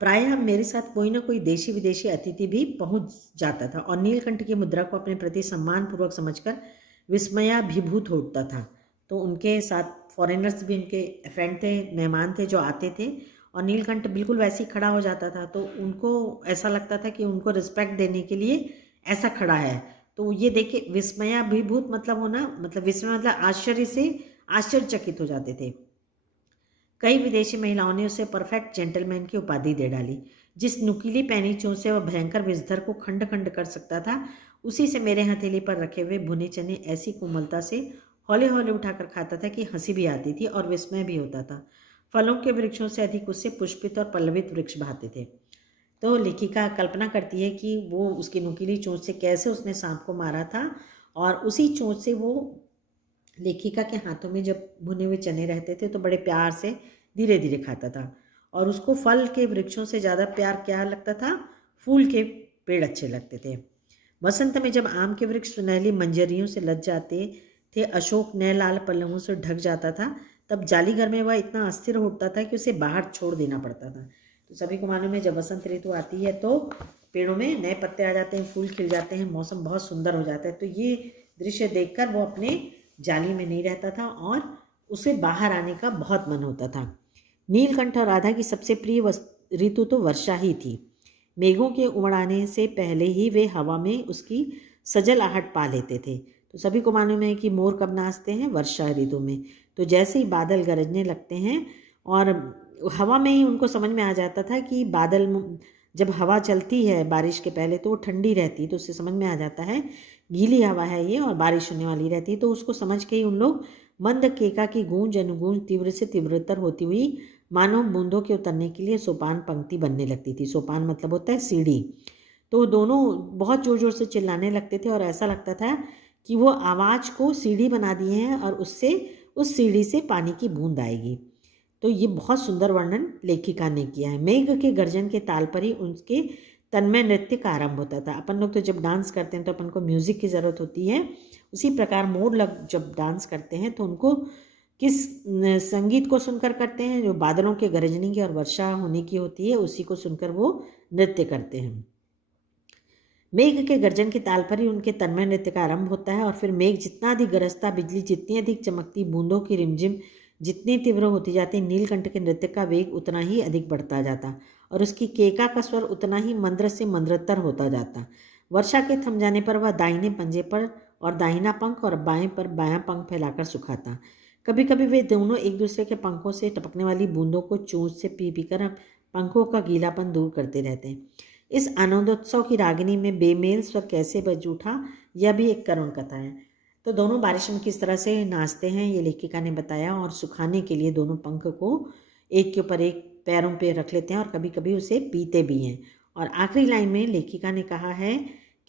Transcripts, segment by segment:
प्रायः मेरे साथ कोई ना कोई देशी विदेशी अतिथि भी पहुंच जाता था और नीलकंठ की मुद्रा को अपने प्रति सम्मानपूर्वक समझकर विस्मयाभिभूत होता था। तो उनके साथ फॉरेनर्स भी उनके फ्रेंड थे, मेहमान थे जो आते थे, और नीलकंठ बिल्कुल वैसे ही खड़ा हो जाता था। तो उनको ऐसा लगता था कि उनको रिस्पेक्ट देने के लिए ऐसा खड़ा है। तो ये देख के विस्मयाभिभूत मतलब होना, मतलब विस्मय मतलब आश्चर्य से आश्चर्यचकित हो जाते थे। कई विदेशी महिलाओं ने उसे परफेक्ट जेंटलमैन की उपाधि दे डाली। जिस नुकीली पैनी चोंच से वह भयंकर विषधर को खंड खंड कर सकता था, उसी से मेरे हथेली पर रखे हुए भुने चने ऐसी कोमलता से हौले हौले उठाकर खाता था कि हंसी भी आती थी और विस्मय भी होता था। फलों के वृक्षों से अधिक उससे पुष्पित और पल्लवित वृक्ष भाते थे। तो लेखिका कल्पना करती है कि वो उसकी नुकीली चोंच से कैसे उसने सांप को मारा था, और उसी चोंच से वो लेखिका के हाथों में जब भुने हुए चने रहते थे तो बड़े प्यार से धीरे धीरे खाता था। और उसको फल के वृक्षों से ज़्यादा प्यार क्या लगता था, फूल के पेड़ अच्छे लगते थे। वसंत में जब आम के वृक्ष सुनहली मंजरियों से लद जाते थे, अशोक नए लाल पल्लवों से ढक जाता था, तब जालीघर में वह इतना अस्थिर होता था कि उसे बाहर छोड़ देना पड़ता था। तो सभी को मालूम है, जब वसंत ऋतु आती है तो पेड़ों में नए पत्ते आ जाते हैं, फूल खिल जाते हैं, मौसम बहुत सुंदर हो जाता है। तो ये दृश्य देखकर वो अपने जाली में नहीं रहता था और उसे बाहर आने का बहुत मन होता था। नीलकंठ और राधा की सबसे प्रिय ऋतु तो वर्षा ही थी। मेघों के उमड़ आने से पहले ही वे हवा में उसकी सजल आहट पा लेते थे। तो सभी को मालूम है कि मोर कब नाचते हैं, वर्षा ऋतु में। तो जैसे ही बादल गरजने लगते हैं और हवा में ही उनको समझ में आ जाता था कि बादल, जब हवा चलती है बारिश के पहले तो वो ठंडी रहती है, तो उससे समझ में आ जाता है गीली हवा है ये और बारिश होने वाली रहती है। तो उसको समझ के ही उन लोग मंद केका की गूंज अनुगूंज तीव्र से तीव्रतर होती हुई मानो बूंदों के उतरने के लिए सोपान पंक्ति बनने लगती थी। सोपान मतलब होता है सीढ़ी। तो दोनों बहुत ज़ोर ज़ोर से चिल्लाने लगते थे और ऐसा लगता था कि वो आवाज़ को सीढ़ी बना दिए हैं और उससे उस सीढ़ी से पानी की बूंद आएगी। तो ये बहुत सुंदर वर्णन लेखिका ने किया है। मेघ के गर्जन के ताल पर ही उनके तन्मय नृत्य का आरंभ होता था। अपन लोग तो जब डांस करते हैं तो अपन को म्यूज़िक की ज़रूरत होती है, उसी प्रकार मोर लग जब डांस करते हैं तो उनको किस संगीत को सुनकर करते हैं, जो बादलों के गरजने की और वर्षा होने की होती है, उसी को सुनकर वो नृत्य करते हैं। मेघ के गर्जन के ताल पर ही उनके तन्मय नृत्य का आरंभ होता है और फिर मेघ जितना अधिक गरजता, बिजली जितनी अधिक चमकती, बूंदों की रिमझिम जितनी तीव्र होती जाती, नीलकंठ के नृत्य का वेग उतना ही अधिक बढ़ता जाता और उसकी केका का स्वर उतना ही मंद्र से मंद्रतर होता जाता। वर्षा के थम जाने पर वह दाहिने पंजे पर और दाहिना पंख और बाएं पर बायां पंख फैलाकर सुखाता। कभी कभी वे दोनों एक दूसरे के पंखों से टपकने वाली बूंदों को चोंच से पी पीकर पंखों का गीलापन दूर करते रहते। इस आनंदोत्सव की रागिनी में बेमेल स्वर कैसे बज उठा, यह भी एक करुण कथा है। तो दोनों बारिश में किस तरह से नाचते हैं ये लेखिका ने बताया, और सुखाने के लिए दोनों पंख को एक के ऊपर एक पैरों पे रख लेते हैं और कभी कभी उसे पीते भी हैं। और आखिरी लाइन में लेखिका ने कहा है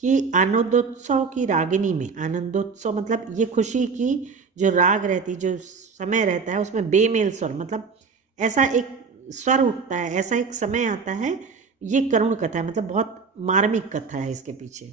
कि आनंदोत्सव की रागिनी में, आनंदोत्सव मतलब ये खुशी की जो राग रहती, जो समय रहता है, उसमें बेमेल स्वर मतलब ऐसा एक स्वर उठता है, ऐसा एक समय आता है। ये करुण कथा है, मतलब बहुत मार्मिक कथा है इसके पीछे।